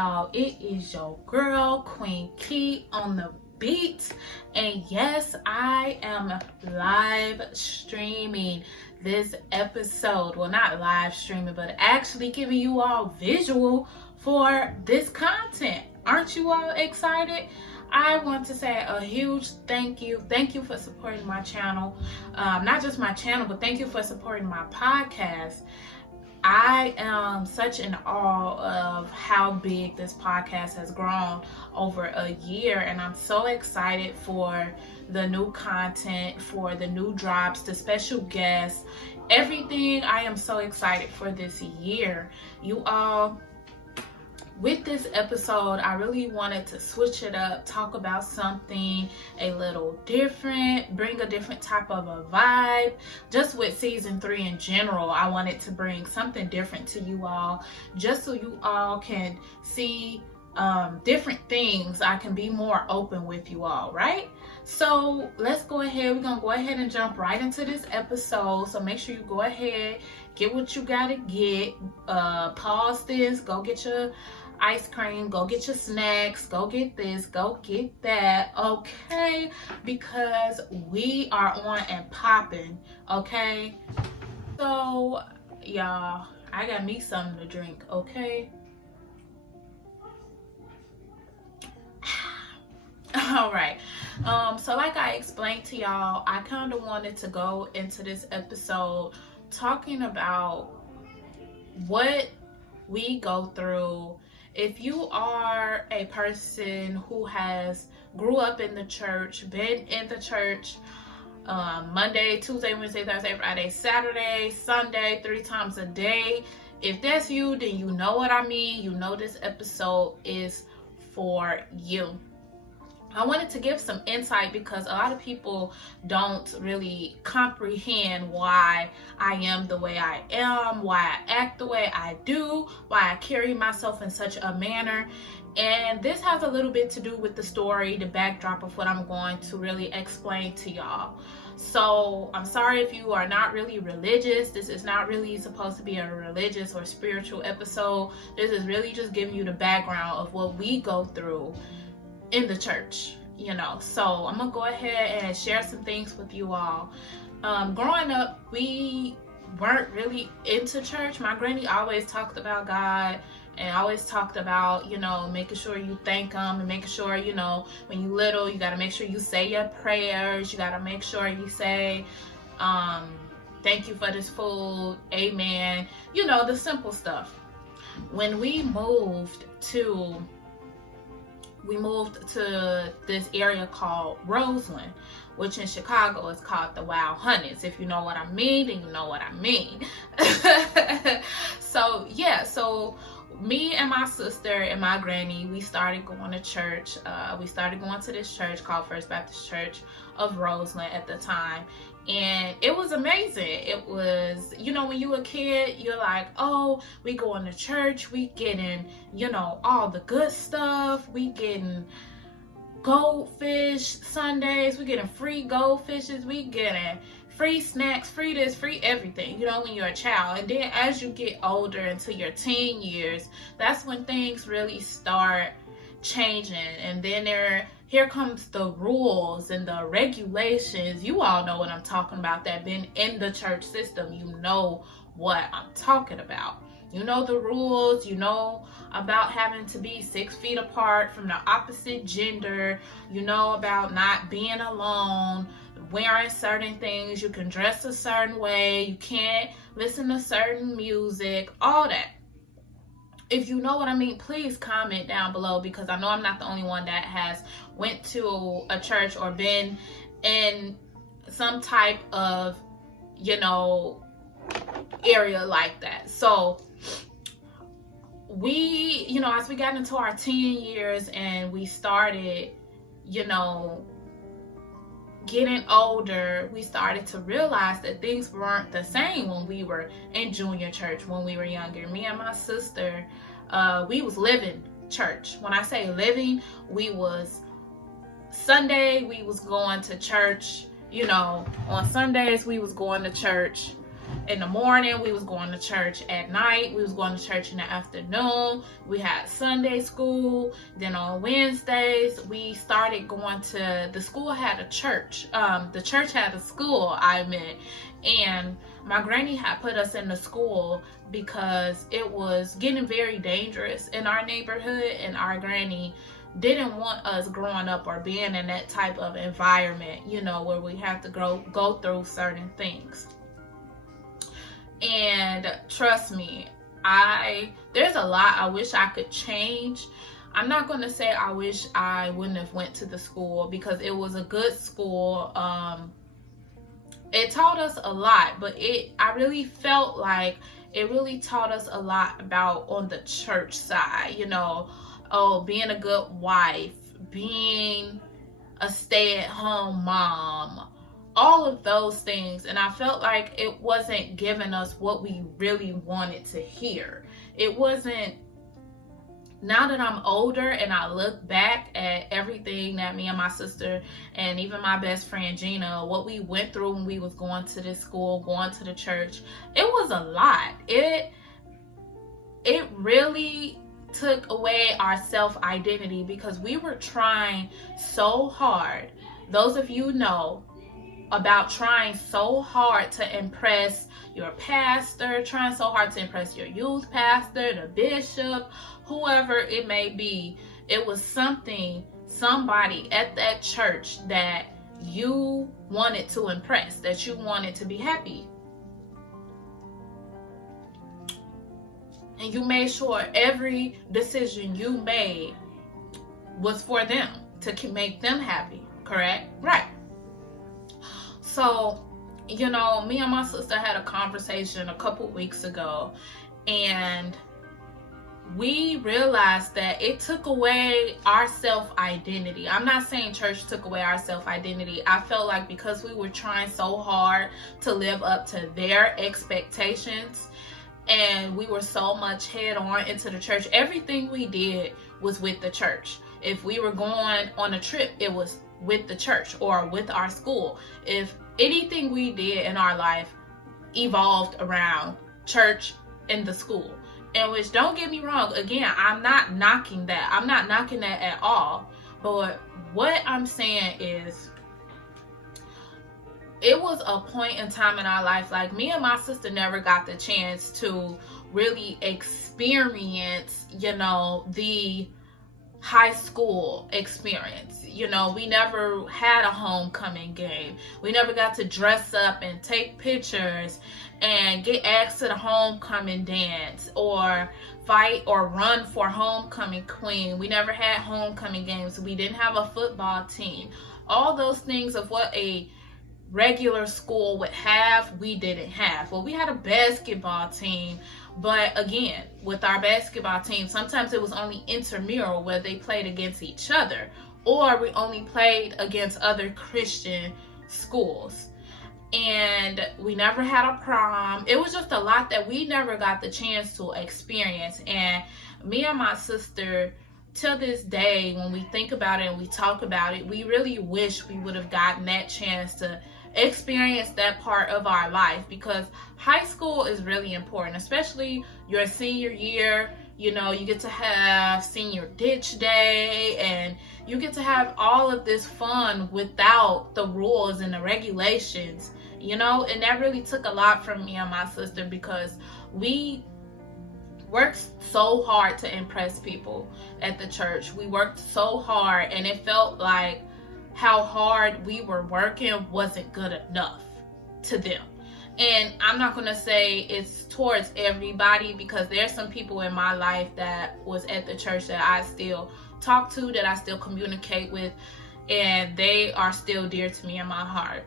y'all, it is your girl Queen Key on the beat, and yes, I am live streaming this episode. Well, not live streaming, but actually giving you all visual for this content. Aren't you all excited? I want to say a huge thank you for supporting my channel, not just my channel, but thank you for supporting my podcast. I am such in awe of how big this podcast has grown over a year, and I'm so excited for the new content, for the new drops, the special guests, everything. I am so excited for this year. You all, with this episode, I really wanted to switch it up, talk about something a little different, bring a different type of a vibe. Just with season 3 in general, I wanted to bring something different to you all, just so you all can see different things. I can be more open with you all, right? So let's go ahead. We're gonna go ahead and jump right into this episode. So make sure you go ahead, get what you gotta get, pause this, go get your ice cream, go get your snacks, go get this, go get that, okay? Because we are on and popping, okay? So y'all, I got me something to drink, okay? All right. So like I explained to y'all, I kind of wanted to go into this episode talking about what we go through. If you are a person who has grew up in the church, been in the church Monday, Tuesday, Wednesday, Thursday, Friday, Saturday, Sunday, 3 times a day, if that's you, then you know what I mean. You know this episode is for you. I wanted to give some insight because a lot of people don't really comprehend why I am the way I am, why I act the way I do, why I carry myself in such a manner. And this has a little bit to do with the story, the backdrop of what I'm going to really explain to y'all. So I'm sorry if you are not really religious. This is not really supposed to be a religious or spiritual episode. This is really just giving you the background of what we go through in the church, you know. So I'm gonna go ahead and share some things with you all. Growing up, we weren't really into church. My granny always talked about God and always talked about, you know, making sure you thank him and making sure, you know, when you little, you got to make sure you say your prayers. You got to make sure you say thank you for this food, amen, you know, the simple stuff. When we moved to this area called Roseland, which in Chicago is called the Wild Hunters. If you know what I mean, then you know what I mean. So yeah, so me and my sister and my granny, we started going to church. We started going to this church called First Baptist Church of Roseland at the time. And it was amazing. It was, you know, when you a kid, you're like, oh, we going to church, we getting, you know, all the good stuff. We getting goldfish Sundays, we getting free goldfishes, we getting free snacks, free this, free everything, you know, when you're a child. And then as you get older into your teen years, that's when things really start changing. And then here comes the rules and the regulations. You all know what I'm talking about, that been in the church system. You know what I'm talking about. You know the rules. You know about having to be 6 feet apart from the opposite gender. You know about not being alone, wearing certain things. You can dress a certain way. You can't listen to certain music, all that. If you know what I mean, please comment down below, because I know I'm not the only one that has went to a church or been in some type of, you know, area like that. So we, you know, as we got into our teen years and we started, you know, getting older, we started to realize that things weren't the same when we were in junior church, when we were younger. Me and my sister, we was living church. When I say living, we was Sunday, we was going to church, you know, on Sundays we was going to church. in the morning, we was going to church at night, we was going to church in the afternoon, we had Sunday school. Then on Wednesdays we started going to, the school had a church, the church had a school, and my granny had put us in the school because it was getting very dangerous in our neighborhood, and our granny didn't want us growing up or being in that type of environment, you know, where we have to go through certain things. And trust me, there's a lot I wish I could change. I'm not going to say I wish I wouldn't have went to the school, because it was a good school. It taught us a lot, but I really felt like it really taught us a lot about on the church side, you know, being a good wife, being a stay-at-home mom, all of those things. And I felt like it wasn't giving us what we really wanted to hear. It wasn't. Now that I'm older and I look back at everything that me and my sister and even my best friend Gina, what we went through when we was going to this school, going to the church, it was a lot. It really took away our self-identity, because we were trying so hard. Those of you know about trying so hard to impress your pastor, trying so hard to impress your youth pastor, the bishop, whoever it may be. It was somebody at that church that you wanted to impress, that you wanted to be happy. And you made sure every decision you made was for them, to make them happy, correct? Right. So, you know, me and my sister had a conversation a couple weeks ago, and we realized that it took away our self-identity. I'm not saying church took away our self-identity. I felt like because we were trying so hard to live up to their expectations, and we were so much head on into the church, everything we did was with the church. If we were going on a trip, it was with the church or with our school. If anything we did in our life evolved around church and the school. And which, don't get me wrong, again, I'm not knocking that. I'm not knocking that at all. But what I'm saying is, it was a point in time in our life, like me and my sister never got the chance to really experience, you know, the high school experience. You know, we never had a homecoming game. We never got to dress up and take pictures and get asked to the homecoming dance or fight or run for homecoming queen. We never had homecoming games. We didn't have a football team. All those things of what a regular school would have, we didn't have. Well, we had a basketball team, but again, with our basketball team, sometimes it was only intramural, where they played against each other, or we only played against other Christian schools. And we never had a prom. It was just a lot that we never got the chance to experience. And me and my sister, till this day, when we think about it and we talk about it, we really wish we would have gotten that chance to experience that part of our life, because high school is really important, especially your senior year. You know, you get to have senior ditch day, and you get to have all of this fun without the rules and the regulations, you know. And that really took a lot from me and my sister, because we worked so hard to impress people at the church. We worked so hard, and it felt like how hard we were working wasn't good enough to them. And I'm not going to say it's towards everybody, because there's some people in my life that was at the church that I still talk to, that I still communicate with, and they are still dear to me in my heart.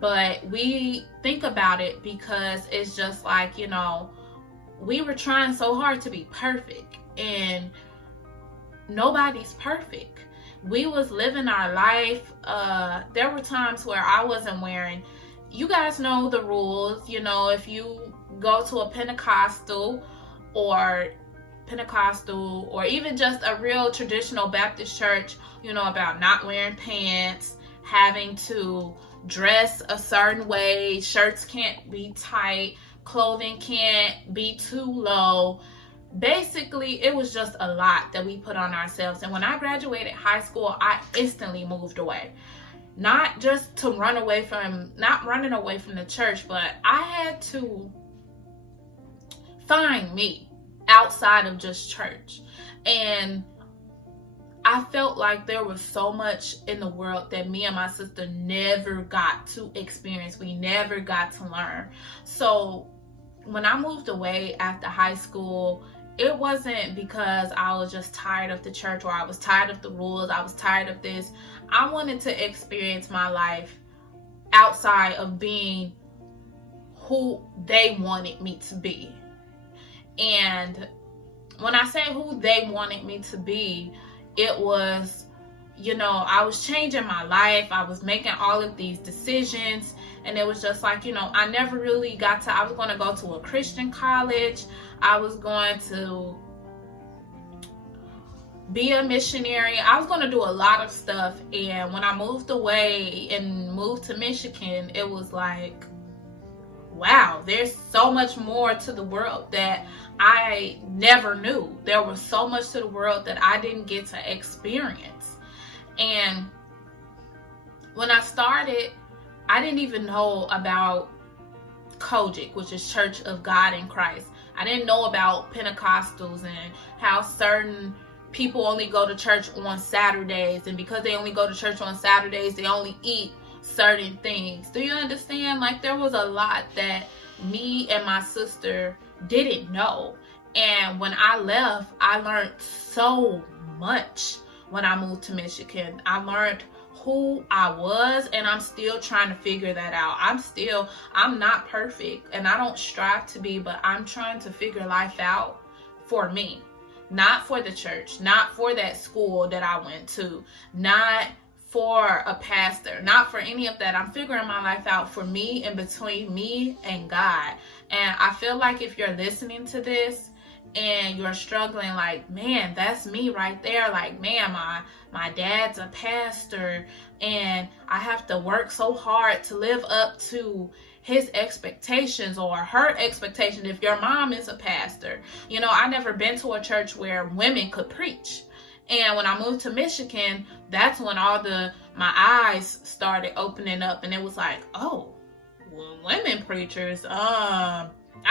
But we think about it because it's just like, you know, we were trying so hard to be perfect, and nobody's perfect. We was living our life. There were times where I wasn't wearing, you guys know the rules, you know, if you go to a Pentecostal or even just a real traditional Baptist church, you know, about not wearing pants, having to dress a certain way, shirts can't be tight, clothing can't be too low. Basically, it was just a lot that we put on ourselves. And when I graduated high school, I instantly moved away. Not just to run away from, not running away from the church, but I had to find me outside of just church. And I felt like there was so much in the world that me and my sister never got to experience. We never got to learn. So when I moved away after high school, it wasn't because I was just tired of the church or I was tired of the rules. I was tired of this. I wanted to experience my life outside of being who they wanted me to be. And when I say who they wanted me to be, it was, I was changing my life. I was making all of these decisions. And it was just like, I never really I was going to go to a Christian college. I was going to be a missionary. I was going to do a lot of stuff. And when I moved away and moved to Michigan, it was like, wow, there's so much more to the world that I never knew. There was so much to the world that I didn't get to experience. And when I started, I didn't even know about Kojic, which is Church of God in Christ. I didn't know about Pentecostals and how certain people only go to church on Saturdays. And because they only go to church on Saturdays, they only eat certain things. Do you understand? Like, there was a lot that me and my sister didn't know. And when I left, I learned so much. When I moved to Michigan, I learned who I was, and I'm still trying to figure that out. I'm not perfect, and I don't strive to be, but I'm trying to figure life out for me, not for the church, not for that school that I went to, not for a pastor, not for any of that. I'm figuring my life out for me and between me and God. And I feel like if you're listening to this and you're struggling, like, man, that's me right there. Like, man, my dad's a pastor and I have to work so hard to live up to his expectations or her expectation. If your mom is a pastor, I never been to a church where women could preach. And when I moved to Michigan, that's when my eyes started opening up, and it was like, oh, well, women preachers. I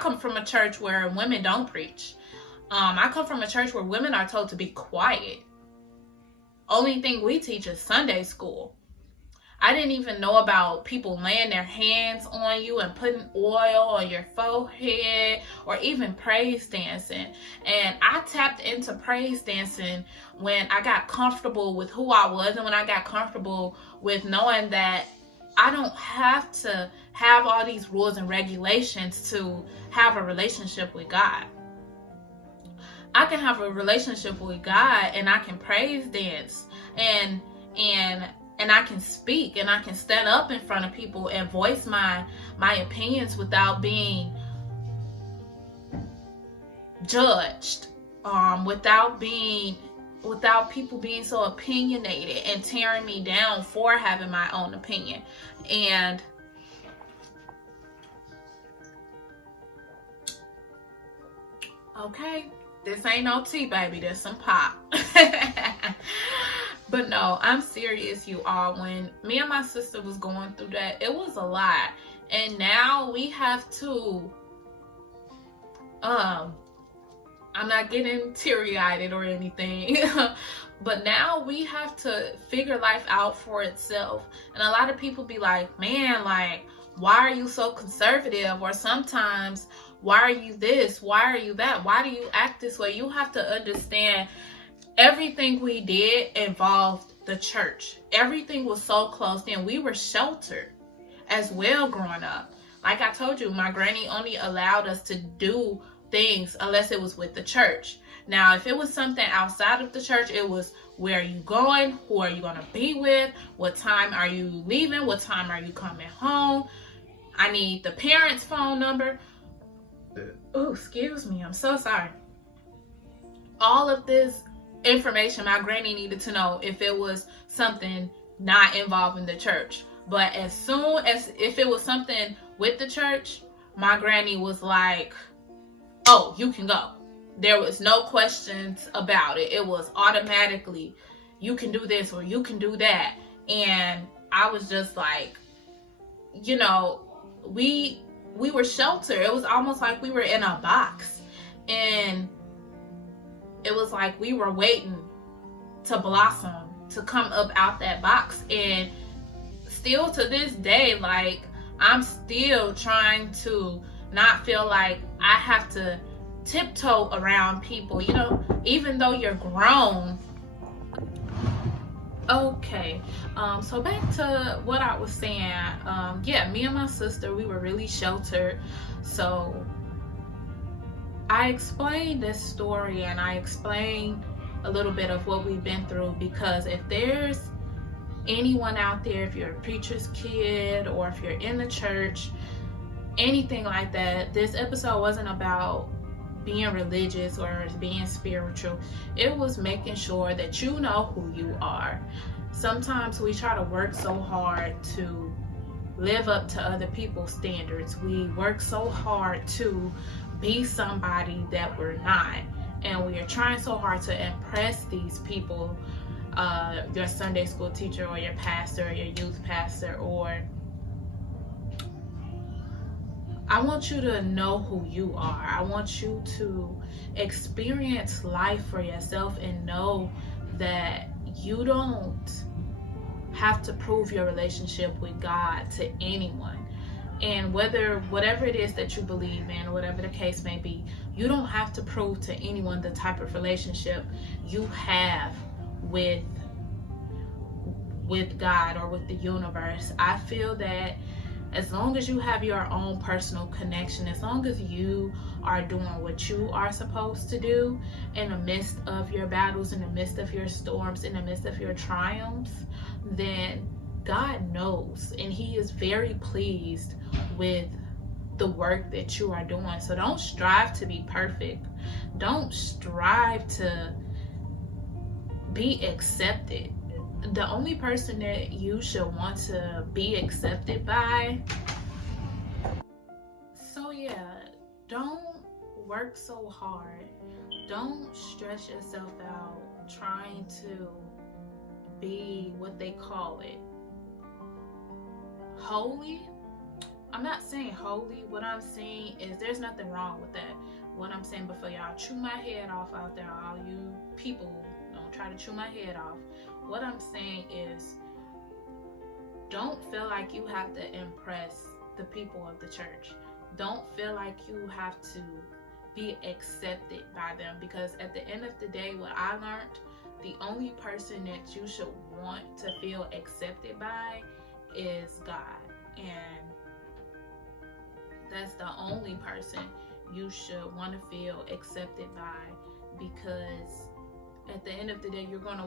come from a church where women don't preach. I come from a church where women are told to be quiet. Only thing we teach is Sunday school. I didn't even know about people laying their hands on you and putting oil on your forehead, or even praise dancing. And I tapped into praise dancing when I got comfortable with who I was, and when I got comfortable with knowing that I don't have to have all these rules and regulations to have a relationship with God. I can have a relationship with God, and I can praise dance, and I can speak, and I can stand up in front of people and voice my opinions without being judged, without people being so opinionated and tearing me down for having my own opinion. And okay, this ain't no tea, baby. There's some pop. But no, I'm serious, you all. When me and my sister was going through that, it was a lot. And now we have to, I'm not getting teary-eyed or anything, but now we have to figure life out for itself. And a lot of people be like, man, like, why are you so conservative? Or sometimes, why are you this? Why are you that? Why do you act this way? You have to understand, everything we did involved the church. Everything was so close in. We were sheltered as well growing up. Like I told you, my granny only allowed us to do things unless it was with the church. Now, if it was something outside of the church, it was, where are you going? Who are you going to be with? What time are you leaving? What time are you coming home? I need the parents' phone number. Oh, excuse me. I'm so sorry. All of this information my granny needed to know if it was something not involving the church. But as soon as, if it was something with the church, my granny was like, oh, you can go. There was no questions about it. It was automatically, you can do this or you can do that. And I was just like, you know, we were sheltered. It was almost like we were in a box. And it was like we were waiting to blossom, to come up out that box. And still to this day, like, I'm still trying to not feel like I have to tiptoe around people, you know, even though you're grown. Okay, so back to what I was saying. Yeah, me and my sister, we were really sheltered. So I explained this story, and I explained a little bit of what we've been through, because if there's anyone out there, if you're a preacher's kid or if you're in the church, anything like that, this episode wasn't about being religious or being spiritual. It was making sure that you know who you are. Sometimes we try to work so hard to live up to other people's standards. We work so hard to be somebody that we're not, and we are trying so hard to impress these people, your Sunday school teacher or your pastor or your youth pastor. Or I want you to know who you are. I want you to experience life for yourself and know that you don't have to prove your relationship with God to anyone. And whatever it is that you believe in, whatever the case may be, you don't have to prove to anyone the type of relationship you have with God or with the universe. I feel that as long as you have your own personal connection, as long as you are doing what you are supposed to do in the midst of your battles, in the midst of your storms, in the midst of your triumphs, then God knows, and He is very pleased with the work that you are doing. So don't strive to be perfect. Don't strive to be accepted. The only person that you should want to be accepted by. So yeah, don't work so hard. Don't stress yourself out trying to be, what they call it, holy. I'm not saying holy. What I'm saying is there's nothing wrong with that. What I'm saying, before y'all chew my head off out there, all you people, don't try to chew my head off. What I'm saying is, don't feel like you have to impress the people of the church. Don't feel like you have to be accepted by them, because at the end of the day, what I learned, the only person that you should want to feel accepted by is God. And that's the only person you should want to feel accepted by, because at the end of the day, you're going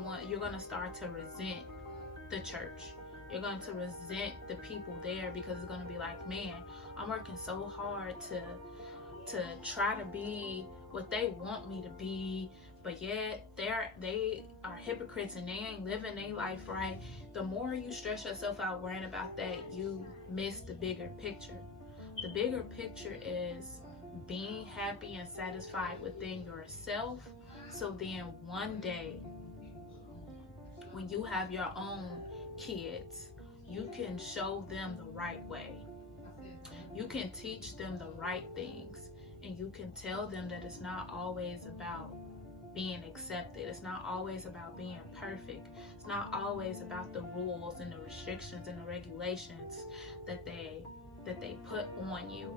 to start to resent the church. You're going to resent the people there, because it's going to be like, man, I'm working so hard to try to be what they want me to be, but yet they are hypocrites and they ain't living their life right. The more you stress yourself out worrying about that, you miss the bigger picture. The bigger picture is being happy and satisfied within yourself, so then one day when you have your own kids, you can show them the right way. You can teach them the right things, and you can tell them that it's not always about being accepted. It's not always about being perfect. It's not always about the rules and the restrictions and the regulations that they put on you.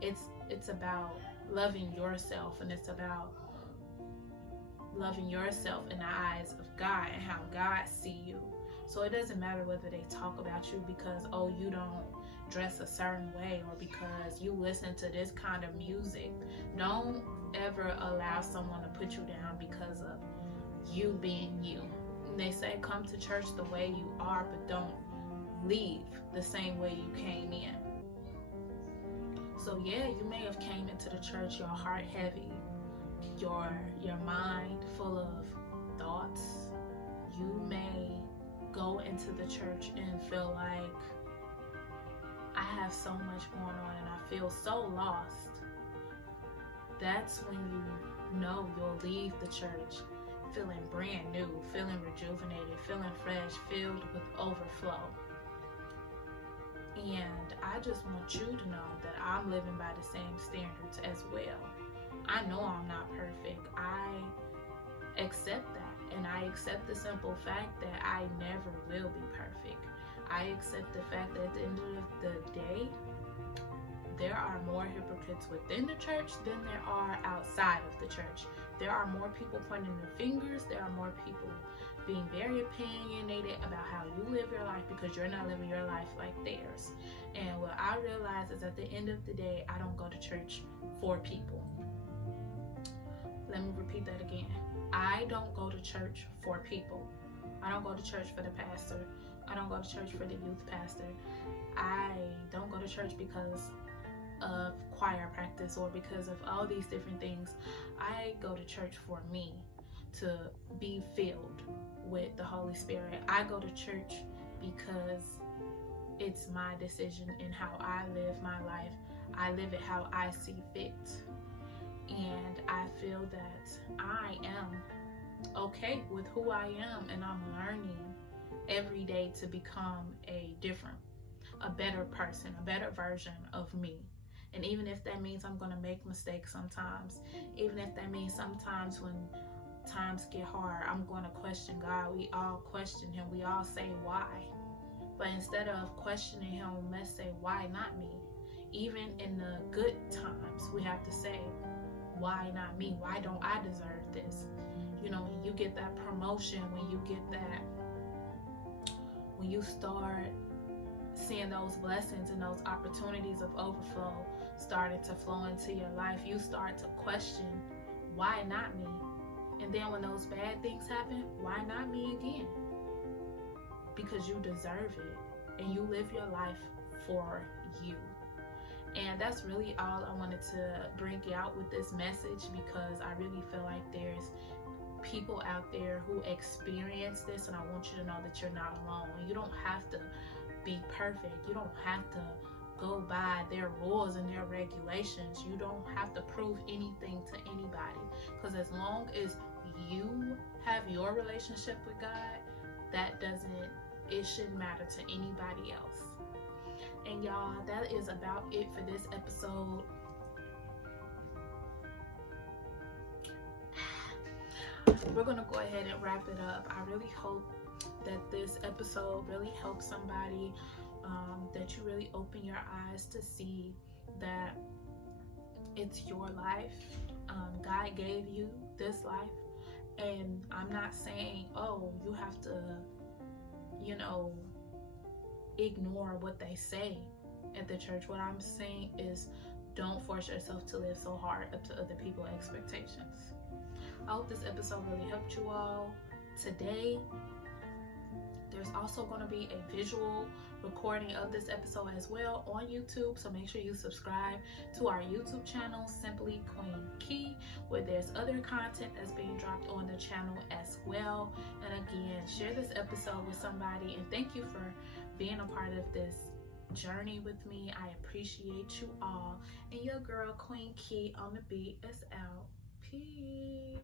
It's about loving yourself, and it's about loving yourself in the eyes of God and how God see you. So it doesn't matter whether they talk about you because, oh, you don't dress a certain way, or because you listen to this kind of music. Don't ever allow someone to put you down because of you being you. And they say come to church the way you are, but don't leave the same way you came in. So yeah, you may have came into the church, your heart heavy, your mind full of thoughts. You may go into into the church and feel like I have so much going on and I feel so lost, that's when you know you'll leave the church feeling brand new, feeling rejuvenated, feeling fresh, filled with overflow. And I just want you to know that I'm living by the same standards as well. I know I'm not perfect. I accept that, and I accept the simple fact that I never will be perfect. I accept the fact that at the end of the day, there are more hypocrites within the church than there are outside of the church. There are more people pointing their fingers. There are more people being very opinionated about how you live your life because you're not living your life like theirs. And what I realize is at the end of the day, I don't go to church for people. Let me repeat that again. I don't go to church for people. I don't go to church for the pastor. I don't go to church for the youth pastor. I don't go to church because of choir practice or because of all these different things. I go to church for me, to be filled with the Holy Spirit. I go to church because it's my decision in how I live my life. I live it how I see fit. And I feel that I am okay with who I am, and I'm learning every day to become a better person, a better version of me. And even if that means I'm gonna make mistakes sometimes, even if that means sometimes when times get hard, I'm gonna question God. We all question him. We all say why. But instead of questioning him, let's say, why not me? Even in the good times, we have to say, why not me? Why don't I deserve this? You know, when you get that promotion, when you start seeing those blessings and those opportunities of overflow starting to flow into your life, you start to question, why not me? And then when those bad things happen, why not me again? Because you deserve it, and you live your life for you. And that's really all I wanted to bring out with this message, because I really feel like there's people out there who experience this, and I want you to know that you're not alone. You don't have to be perfect. You don't have to go by their rules and their regulations. You don't have to prove anything to anybody, because as long as you have your relationship with God, it shouldn't matter to anybody else. And y'all, that is about it for this episode. We're gonna go ahead and wrap it up. I really hope that this episode really helps somebody, that you really open your eyes to see that it's your life. God gave you this life, and I'm not saying, oh, you have to, ignore what they say at the church. What I'm saying is, don't force yourself to live so hard up to other people's expectations. I hope this episode really helped you all. Today, there's also going to be a visual recording of this episode as well on YouTube, so make sure you subscribe to our YouTube channel, Simply Queen Key, where there's other content that's being dropped on the channel as well. And again, share this episode with somebody, and thank you for being a part of this journey with me. I appreciate you all. And your girl Queen Key on the beat is out. Peace.